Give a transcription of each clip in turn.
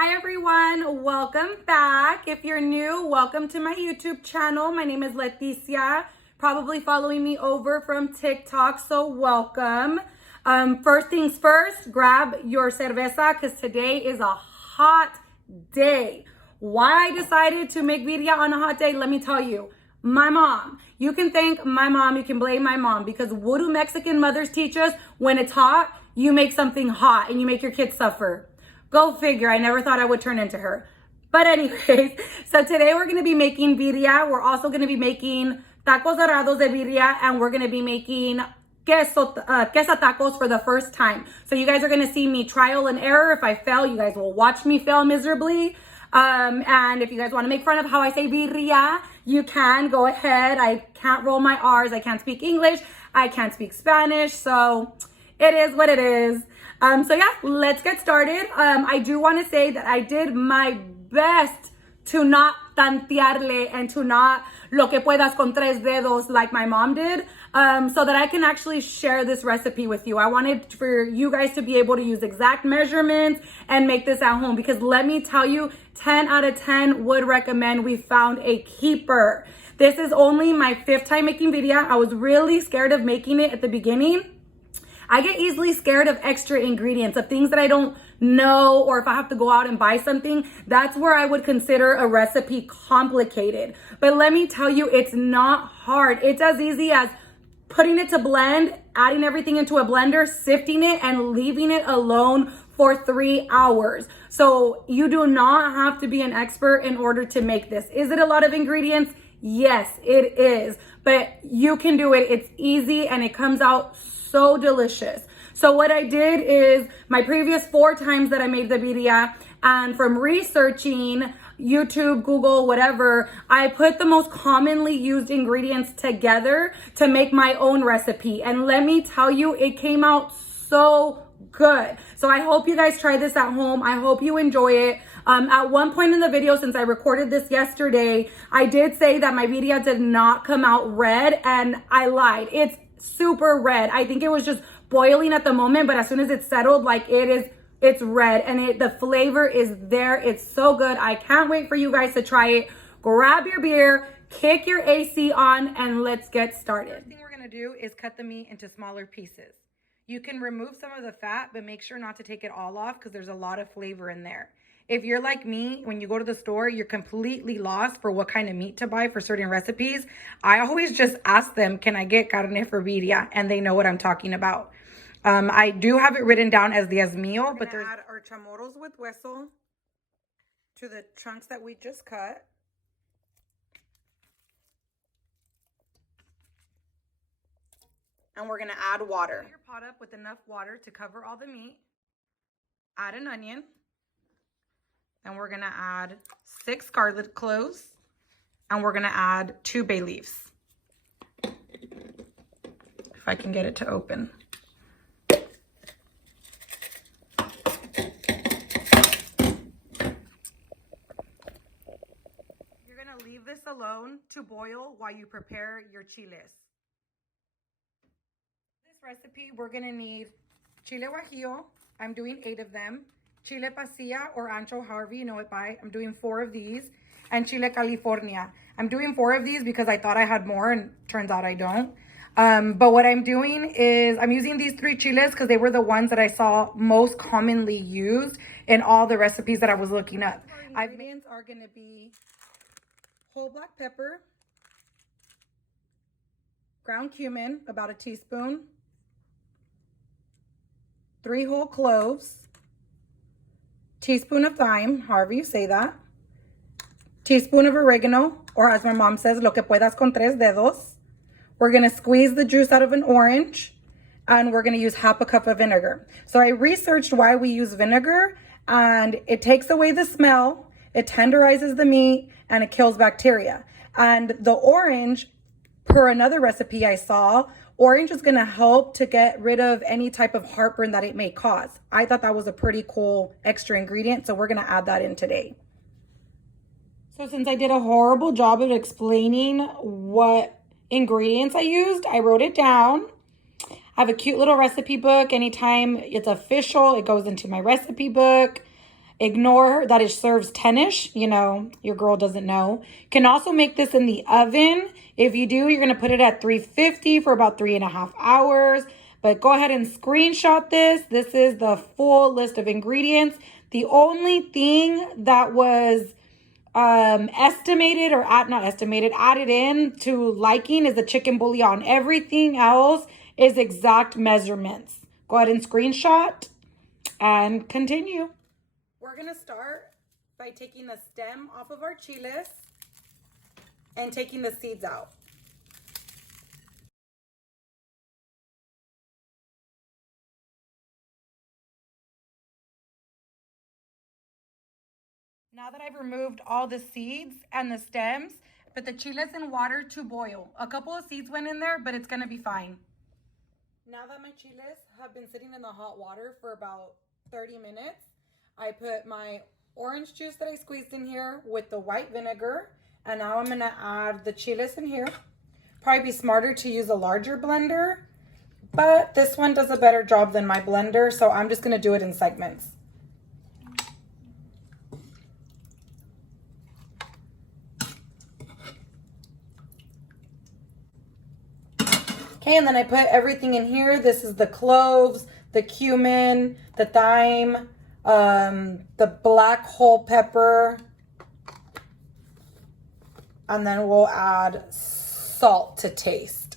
Hi everyone, welcome back. If you're new, welcome to my YouTube channel. My name is Leticia, probably following me over from TikTok, so welcome. First things first, grab your cerveza because today is a hot day. Why I decided to make birria on a hot day, let me tell you. My mom. You can thank my mom, you can blame my mom, because what do Mexican mothers teach us? When it's hot, you make something hot and you make your kids suffer. Go figure. I never thought I would turn into her. But anyways, so today we're going to be making birria. We're also going to be making tacos dorados de birria, and we're going to be making queso tacos for the first time. So you guys are going to see me trial and error. If I fail, you guys will watch me fail miserably. And if you guys want to make fun of how I say birria, you can go ahead. I can't roll my R's. I can't speak English. I can't speak Spanish. So it is what it is. So yeah, let's get started. I do want to say that I did my best to not tantearle and to not lo que puedas con tres dedos like my mom did, so that I can actually share this recipe with you. I wanted for you guys to be able to use exact measurements and make this at home, because let me tell you, 10 out of 10 would recommend. We found a keeper. This is only my 5th time making birria. I was really scared of making it at the beginning. I get easily scared of extra ingredients, of things that I don't know, or if I have to go out and buy something. That's where I would consider a recipe complicated. But let me tell you, it's not hard. It's as easy as putting it to blend, adding everything into a blender, sifting it, and leaving it alone for 3 hours. So you do not have to be an expert in order to make this. Is it a lot of ingredients? Yes, it is. But you can do it. It's easy and it comes out so delicious. So what I did is my previous 4 times that I made the birria, and from researching YouTube, Google, whatever, I put the most commonly used ingredients together to make my own recipe. And let me tell you, it came out so good. So I hope you guys try this at home. I hope you enjoy it. At one point in the video, since I recorded this yesterday, I did say that my birria did not come out red, and I lied. It's super red. I think it was just boiling at the moment, but as soon as it settled, like it's red, and the flavor is there. It's so good. I can't wait for you guys to try it. Grab your beer, kick your AC on, and let's get started. First thing we're gonna do is cut the meat into smaller pieces. You can remove some of the fat, but make sure not to take it all off because there's a lot of flavor in there. If you're like me, when you go to the store, you're completely lost for what kind of meat to buy for certain recipes. I always just ask them, can I get carne for birria? And they know what I'm talking about. I do have it written down as diesmillo, but there's add our chamorros with hueso to the chunks that we just cut. And we're gonna add water. Fill your pot up with enough water to cover all the meat. Add an onion. And we're gonna add 6 scarlet cloves, and we're gonna add 2 bay leaves. If I can get it to open. You're gonna leave this alone to boil while you prepare your chiles. This recipe, we're gonna need chile guajillo. I'm doing 8 of them. Chile pasilla or ancho, however you know it by. I'm doing 4 of these. And chile California. I'm doing 4 of these because I thought I had more, and turns out I don't. But what I'm doing is I'm using these 3 chiles because they were the ones that I saw most commonly used in all the recipes that I was looking up. Our ingredients are going to be whole black pepper, ground cumin, about a teaspoon, 3 whole cloves, teaspoon of thyme, however you say that, teaspoon of oregano, or as my mom says, lo que puedas con tres dedos. We're going to squeeze the juice out of an orange, and we're going to use half a cup of vinegar. So I researched why we use vinegar, and it takes away the smell, it tenderizes the meat, and it kills bacteria. And the orange, per another recipe I saw, orange is going to help to get rid of any type of heartburn that it may cause. I thought that was a pretty cool extra ingredient, so we're going to add that in today. So since I did a horrible job of explaining what ingredients I used, I wrote it down. I have a cute little recipe book. Anytime it's official, it goes into my recipe book. ignore that it serves 10-ish. You know, your girl doesn't know. You can also make this in the oven. If you do, you're going to put it at 350 for about 3.5 hours. But go ahead and screenshot this. This is the full list of ingredients. The only thing that was estimated or not estimated, added in to liking is the chicken bouillon. Everything else is exact measurements. Go ahead and screenshot and continue. We're going to start by taking the stem off of our chiles and taking the seeds out. Now that I've removed all the seeds and the stems, put the chiles in water to boil. A couple of seeds went in there, but it's going to be fine. Now that my chiles have been sitting in the hot water for about 30 minutes, I put my orange juice that I squeezed in here with the white vinegar. And now I'm going to add the chiles in here. Probably be smarter to use a larger blender, but this one does a better job than my blender, so I'm just going to do it in segments. Okay, and then I put everything in here. This is the cloves, the cumin, the thyme, the black whole pepper, and then we'll add salt to taste.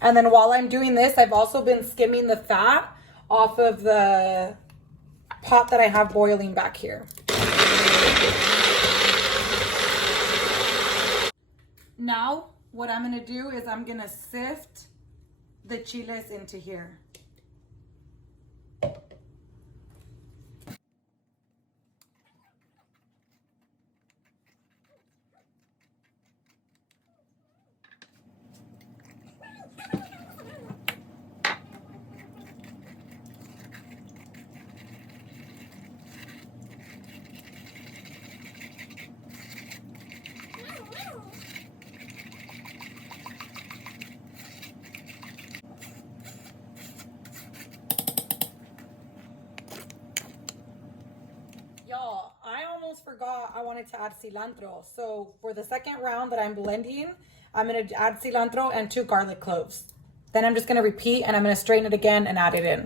And then while I'm doing this, I've also been skimming the fat off of the pot that I have boiling back here. Now, what I'm going to do is I'm going to sift the chiles into here. Y'all, I almost forgot I wanted to add cilantro. So for the second round that I'm blending, I'm going to add cilantro and 2 garlic cloves. Then I'm just going to repeat and I'm going to strain it again and add it in.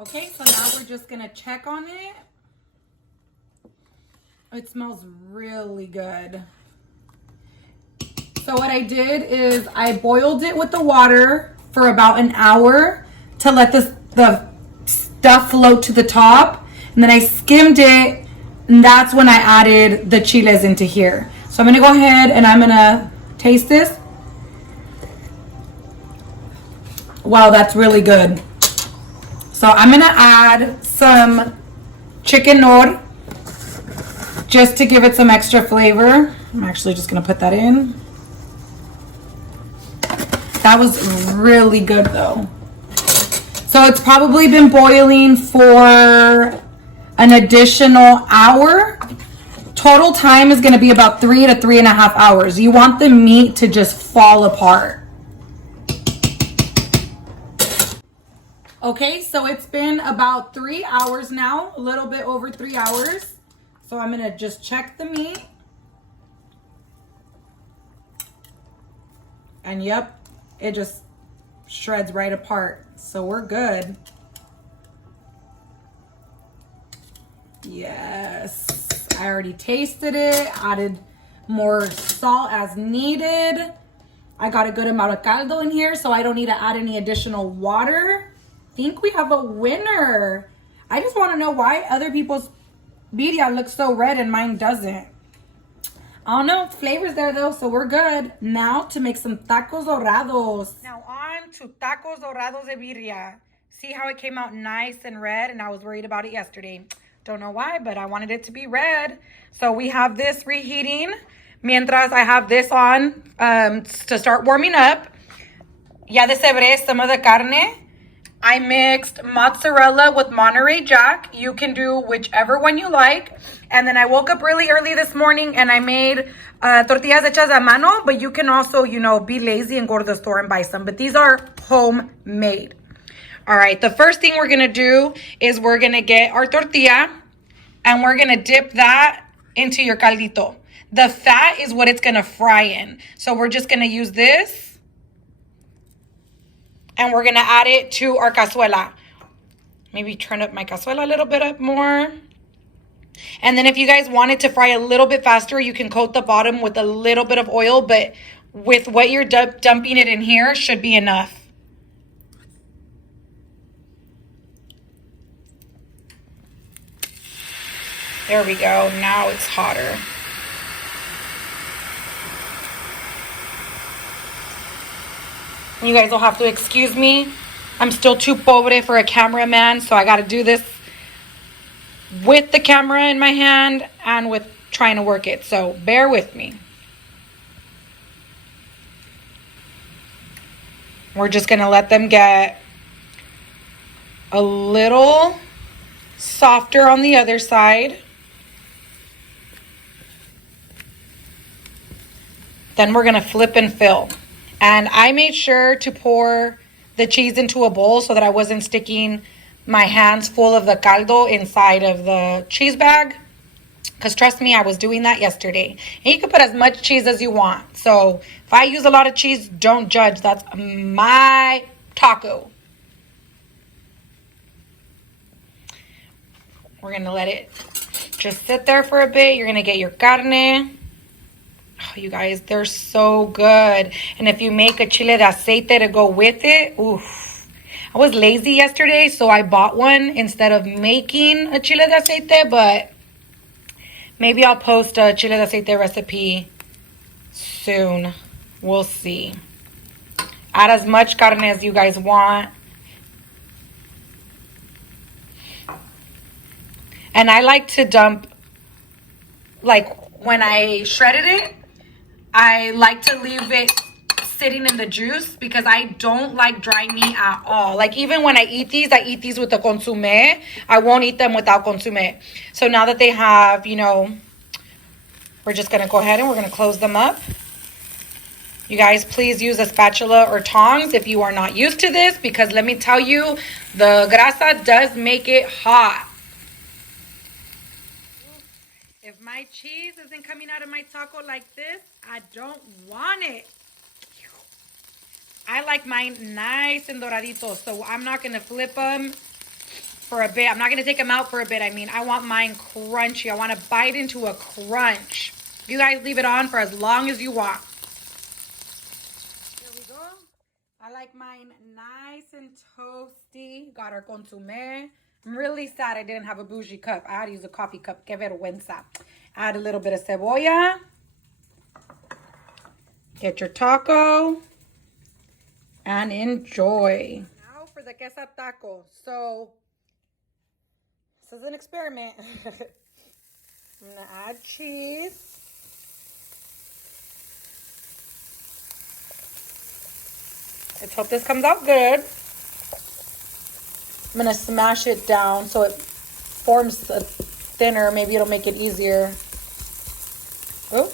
Okay, so now we're just going to check on it. It smells really good. So what I did is I boiled it with the water for about an hour to let the stuff float to the top. And then I skimmed it, and that's when I added the chiles into here. So I'm going to go ahead and I'm going to taste this. Wow, that's really good. So I'm going to add some chicken nor just to give it some extra flavor. I'm actually just going to put that in. That was really good though. So it's probably been boiling for an additional hour. Total time is going to be about 3 to 3.5 hours. You want the meat to just fall apart. Okay, so it's been about 3 hours now, a little bit over 3 hours. So I'm going to just check the meat. And yep, it just shreds right apart. So we're good. Yes, I already tasted it, added more salt as needed. I got a good amount of caldo in here, so I don't need to add any additional water. I think we have a winner. I just want to know why other people's birria looks so red and mine doesn't. I don't know, flavor's there though, so we're good. Now to make some tacos dorados. Now on to tacos dorados de birria. See how it came out nice and red, and I was worried about it yesterday. Don't know why, but I wanted it to be red. So we have this reheating. Mientras I have this on to start warming up. Ya deshebré some of the carne. I mixed mozzarella with Monterey Jack. You can do whichever one you like. And then I woke up really early this morning and I made tortillas hechas a mano. But you can also, you know, be lazy and go to the store and buy some. But these are homemade. All right, the first thing we're going to do is we're going to get our tortilla and we're going to dip that into your caldito. The fat is what it's going to fry in. So we're just going to use this. And we're going to add it to our cazuela. Maybe turn up my cazuela a little bit up more. And then if you guys want it to fry a little bit faster, you can coat the bottom with a little bit of oil. But with what you're dumping it in here, should be enough. There we go. Now it's hotter. You guys will have to excuse me. I'm still too pobre for a cameraman, so I got to do this with the camera in my hand and with trying to work it. So bear with me. We're just going to let them get a little softer on the other side. Then we're going to flip and fill. And I made sure to pour the cheese into a bowl so that I wasn't sticking my hands full of the caldo inside of the cheese bag. Because trust me, I was doing that yesterday. And you can put as much cheese as you want. So if I use a lot of cheese, don't judge. That's my taco. We're going to let it just sit there for a bit. You're going to get your carne. Oh, you guys, they're so good. And if you make a chile de aceite to go with it, oof. I was lazy yesterday, so I bought one instead of making a chile de aceite, but maybe I'll post a chile de aceite recipe soon. We'll see. Add as much carne as you guys want. And I like to dump, like when I shredded it, I like to leave it sitting in the juice because I don't like dry meat at all. Like even when I eat these with the consommé. I won't eat them without consommé. So now that they have, you know, we're just going to go ahead and we're going to close them up. You guys, please use a spatula or tongs if you are not used to this because let me tell you, the grasa does make it hot. If my cheese isn't coming out of my taco like this, I don't want it. I like mine nice and doradito, so I'm not going to flip them for a bit. I'm not going to take them out for a bit. I mean, I want mine crunchy. I want to bite into a crunch. You guys leave it on for as long as you want. Here we go. I like mine nice and toasty. Got our consommé. I'm really sad I didn't have a bougie cup. I had to use a coffee cup. Que vergüenza. Add a little bit of cebolla. Get your taco. And enjoy. Now for the queso taco. So, this is an experiment. I'm going to add cheese. Let's hope this comes out good. I'm going to smash it down so it forms thinner. Maybe it'll make it easier. Oh,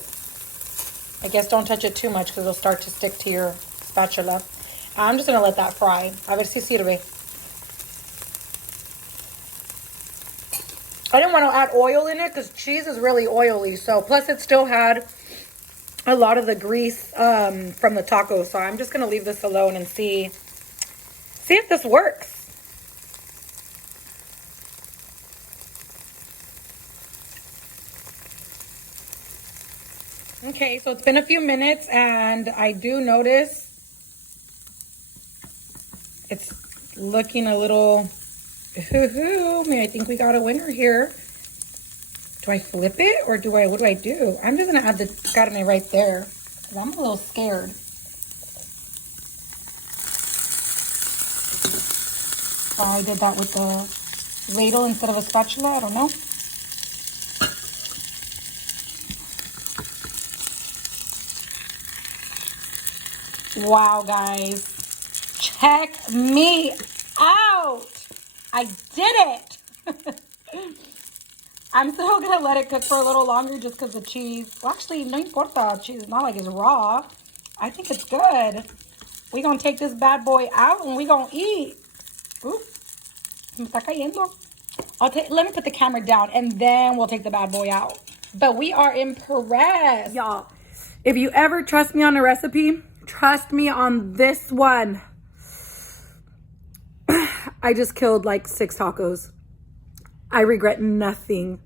I guess don't touch it too much because it'll start to stick to your spatula. I'm just going to let that fry. A ver si sirve. I didn't want to add oil in it because cheese is really oily. So plus it still had a lot of the grease from the taco. So I'm just going to leave this alone and see if this works. Okay, so it's been a few minutes and I do notice it's looking a little, I think we got a winner here. Do I flip it or what do I do? I'm just gonna add the carne right there. I'm a little scared. Oh, I did that with the ladle instead of a spatula, I don't know. Wow, guys, check me out. I did it. I'm still gonna let it cook for a little longer just because the cheese, well, actually, no importa, cheese is not like it's raw. I think it's good. We're gonna take this bad boy out and we're gonna eat. Oop, me está cayendo. Let me put the camera down and then we'll take the bad boy out. But we are impressed. Y'all, if you ever trust me on a recipe, trust me on this one. I just killed like 6 tacos. I regret nothing.